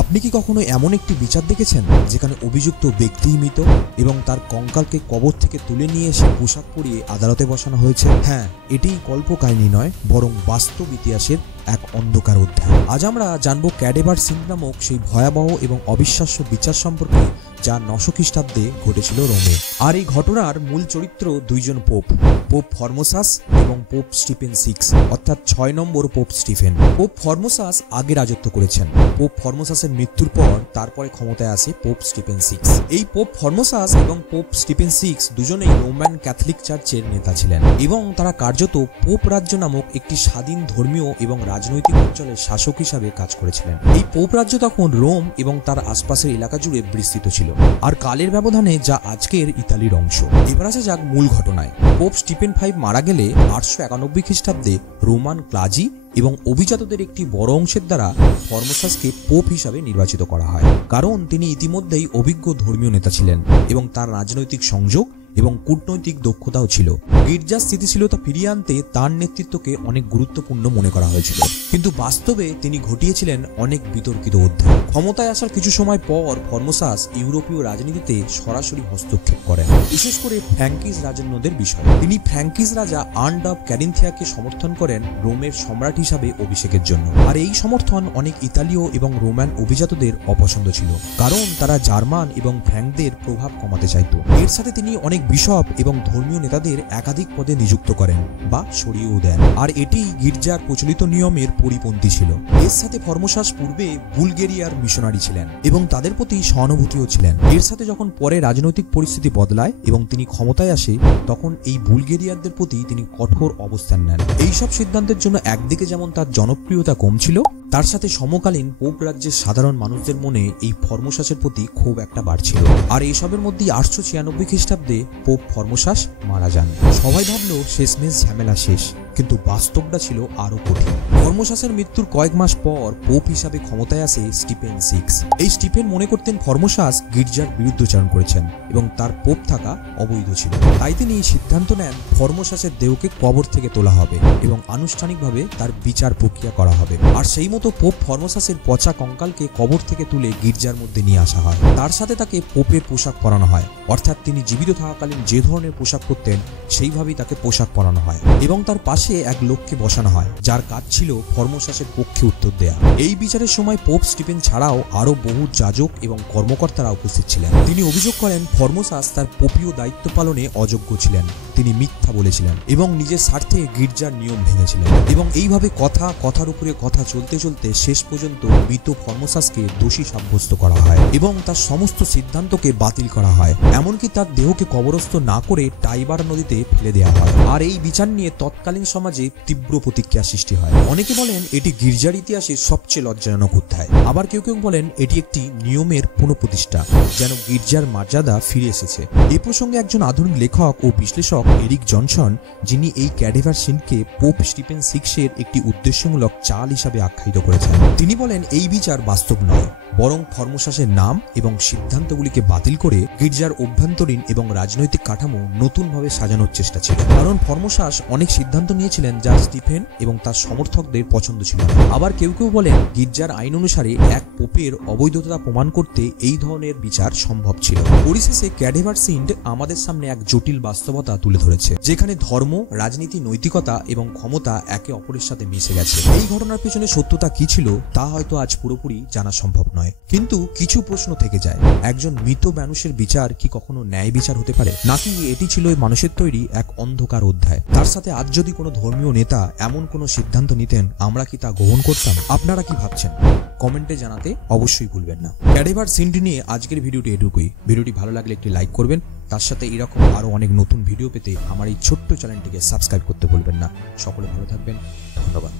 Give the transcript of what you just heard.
আপনি কি কখনো এমন একটি বিচার দেখেছেন যেখানে অভিযুক্ত ব্যক্তিই মৃত এবং তার কঙ্কালকে কবর থেকে তুলে নিয়ে এসে পোশাক পরিয়ে আদালতে বসানো হয়েছে? হ্যাঁ, এটি কল্পকাহিনী নয়, বরং বাস্তব ইতিহাসের এক অন্ধকার অধ্যায়। আজ আমরা জানবো ক্যাডেভার সিন্ড নামক সেই ভয়াবহ এবং অবিশ্বাস্য বিচার সম্পর্কে যা 900 খ্রিস্টাব্দে ঘটেছিল রোমে। আর এই ঘটনার মূল চরিত্র দুইজন পোপ, পোপ ফর্মোসাস এবং পোপ স্টিফেন সিক্স, অর্থাৎ 6 নম্বর পোপ স্টিফেন। পোপ ফর্মোসাস আগে রাজত্ব করেছেন। পোপ ফর্মোসাসের মৃত্যুর পর তারপরে ক্ষমতায় আসে পোপ স্টিফেন সিক্স। এই পোপ ফর্মোসাস এবং পোপ স্টিফেন সিক্স দুজনেই রোমান ক্যাথলিক চার্চের নেতা ছিলেন এবং তারা কার্যত পোপ রাজ্য নামক একটি স্বাধীন ধর্মীয় এবং রাজনৈতিক অঞ্চলের শাসক হিসাবে কাজ করেছিলেন। এই পোপ রাজ্য তখন রোম এবং তার আশপাশের এলাকা জুড়ে বিস্তৃত ছিল, আর কালের ব্যবধানে যা আজকের ইতালির অংশ। এবার আসা যাক মূল ঘটনায়। পোপ স্টিফেন 5 মারা গেলে 891 খ্রিস্টাব্দে রোমান ক্লাজি এবং অভিজাতদের একটি বড় অংশের দ্বারা ফর্মোসাসকে পোপ হিসাবে নির্বাচিত করা হয়, কারণ তিনি ইতিমধ্যেই অভিজ্ঞ ধর্মীয় নেতা ছিলেন এবং তার রাজনৈতিক সংযোগ এবং কূটনৈতিক দক্ষতাও ছিল। গির্জার স্থিতিশীলতা ফিরিয়ে আনতে তার নেতৃত্বকে অনেক গুরুত্বপূর্ণ মনে করা হয়েছিল, কিন্তু বাস্তবে তিনি ঘটিয়েছিলেন অনেক বিতর্কিত অধ্যায়। ক্ষমতায় আসার কিছু সময় পর ফর্মোসাস ইউরোপীয় রাজনীতিতে সরাসরি হস্তক্ষেপ করেন, বিশেষ করে ফ্র্যাঙ্কিস রাজন্যদের বিষয়ে। তিনি ফ্র্যাঙ্কিস রাজা আর্নড অফ ক্যারিন্থিয়াকে সমর্থন করেন রোমের সম্রাট হিসাবে অভিষেকের জন্য, আর এই সমর্থন অনেক ইতালীয় এবং রোমান অভিজাতদের অপছন্দ ছিল, কারণ তারা জার্মান এবং ফ্র্যাঙ্কদের প্রভাব কমাতে চাইত। এর সাথে তিনি অনেক বিশপ এবং ধর্মীয় নেতাদের একাধিক পদে নিযুক্ত করেন বা সরিয়েও দেন, আর এটি গির্জার প্রচলিত নিয়মের পরিপন্থী ছিল। এর সাথে ফর্মোসাস পূর্বে বুলগেরিয়ার মিশনারি ছিলেন এবং তাদের প্রতি সহানুভূতিও ছিলেন। এর সাথে যখন পরে রাজনৈতিক পরিস্থিতি বদলায় এবং তিনি ক্ষমতায় আসে, তখন এই বুলগেরিয়ারদের প্রতি তিনি কঠোর অবস্থান নেন। এইসব সিদ্ধান্তের জন্য একদিকে যেমন তার জনপ্রিয়তা কম ছিল, তার সাথে সমকালীন পোপ রাজ্যের সাধারণ মানুষদের মনে এই ফর্মোসাসের প্রতি ক্ষোভ একটা বাড়ছিল। আর এসবের মধ্যেই 896 খ্রিস্টাব্দে পোপ ফর্মোসাস মারা যান। সবাই ভাবলো শেষমেশ ঝামেলা শেষ, কিন্তু বাস্তবটা ছিল আরো কঠিন। ফর্মোসাসের মৃত্যুর কয়েক মাস পর পোপ হিসাবে ক্ষমতায় আসে স্টিফেন সিক্স। এই স্টিফেন মনে করতেন ফর্মোসাস গির্জার বিরুদ্ধাচরণ করেছেন এবং তার পোপ থাকা অবৈধ ছিল। তাই তিনি সিদ্ধান্ত নেন ফর্মোসাসের দেহকে কবর থেকে তোলা হবে এবং আনুষ্ঠানিকভাবে তার বিচার প্রক্রিয়া করা হবে। আর সেই মতো পোপ ফর্মোসাসের পচা কঙ্কালকে কবর থেকে তুলে গির্জার মধ্যে নিয়ে আসা হয়। তার সাথে তাকে পোপের পোশাক পরানো হয়, অর্থাৎ তিনি জীবিত থাকাকালীন যে ধরনের পোশাক পরতেন সেইভাবেই তাকে পোশাক পরানো হয় এবং তার পাশে এক লোককে বসানো হয় যার কাজ ছিল ফর্মোসাসের পক্ষে উত্তর দেয়া। এই বিচারের সময় পোপ স্টিফেন ছাড়াও আরো বহু যাজক এবং কর্মকর্তারা উপস্থিত ছিলেন। তিনি অভিযোগ করেন ফর্মোসাস তার পোপীয় দায়িত্ব পালনে অযোগ্য ছিলেন, তিনি মিথ্যা বলেছিলেন এবং নিজের স্বার্থে গির্জার নিয়ম ভেঙেছিলেন। এবং এইভাবে কথার উপরে কথা চলতে চলতে শেষ পর্যন্ত মৃত ফর্মোসাসকে দোষী সাব্যস্ত করা হয় এবং তার সমস্ত সিদ্ধান্তকে বাতিল করা হয়, এমনকি তার দেহকে কবরস্থ না করে টাইবার নদীতে ফেলে দেওয়া হয়। আর এই বিচার নিয়ে তৎকালীন সমাজে তীব্র প্রতিক্রিয়া সৃষ্টি হয়। অনেকে বলেন এটি গির্জার ইতিহাসের সবচেয়ে লজ্জাজনক অধ্যায়, আবার কেউ কেউ বলেন এটি একটি নিয়মের পুনঃপ্রতিষ্ঠা, যেন গির্জার মর্যাদা ফিরে এসেছে। এই প্রসঙ্গে একজন আধুনিক লেখক ও বিশ্লেষক এরিক জনসন, যিনি এই ক্যাডেভার সিন্ডকে পোপ স্টিফেন সিক্সের একটি উদ্দেশ্যমূলক চাল হিসাবে আখ্যায়িত করেছেন। তিনি বলেন এই বিচার বাস্তব নয়, বরং ফর্মোসাসের নাম এবং সিদ্ধান্তগুলিকে বাতিল করে গির্জার অভ্যন্তরীণ এবং রাজনৈতিক কাঠামো নতুনভাবে সাজানোর চেষ্টা ছিল। কারণ ফর্মোসাস অনেক সিদ্ধান্ত নিয়েছিলেন যা স্টিফেন এবং তার সমর্থকদের পছন্দ ছিল না। আবার কেউ কেউ বলেন গির্জার আইন অনুসারে এক পোপের অবৈধতা প্রমাণ করতে এই ধরনের বিচার সম্ভব ছিল। পরিশেষে ক্যাডেভার সিন্ড আমাদের সামনে এক জটিল বাস্তবতা তুলে ধরেছে, যেখানে ধর্ম, রাজনীতি, নৈতিকতা এবং ক্ষমতা একে অপরের সাথে মিশে গেছে। এই ঘটনার পেছনে সত্যতা কি ছিল তা হয়তো আজ পুরোপুরি জানা সম্ভব নয়, কিন্তু কিছু প্রশ্ন থেকে যায়। একজন মৃত মানুষের বিচার কি কখনো ন্যায় বিচার হতে পারে, নাকি এটি ছিল মানুষের তৈরি এক অন্ধকার অধ্যায়? তার সাথে আজ যদি কোনো ধর্মীয় নেতা এমন কোনো সিদ্ধান্ত নিতেন, আমরা কি তা গ্রহণ করতাম? আপনারা কি ভাবছেন কমেন্টে জানাতে অবশ্যই ভুলবেন না। ক্যাডেভার সিন্ড নিয়ে আজকের ভিডিওটি এটুকুই। ভিডিওটি ভালো লাগলে একটি লাইক করবেন, তার সাথে এরকম আরো অনেক নতুন ভিডিও পেতে আমার এই ছোট্ট চ্যানেলটিকে সাবস্ক্রাইব করতে ভুলবেন না। সকলে ভালো থাকবেন, ধন্যবাদ।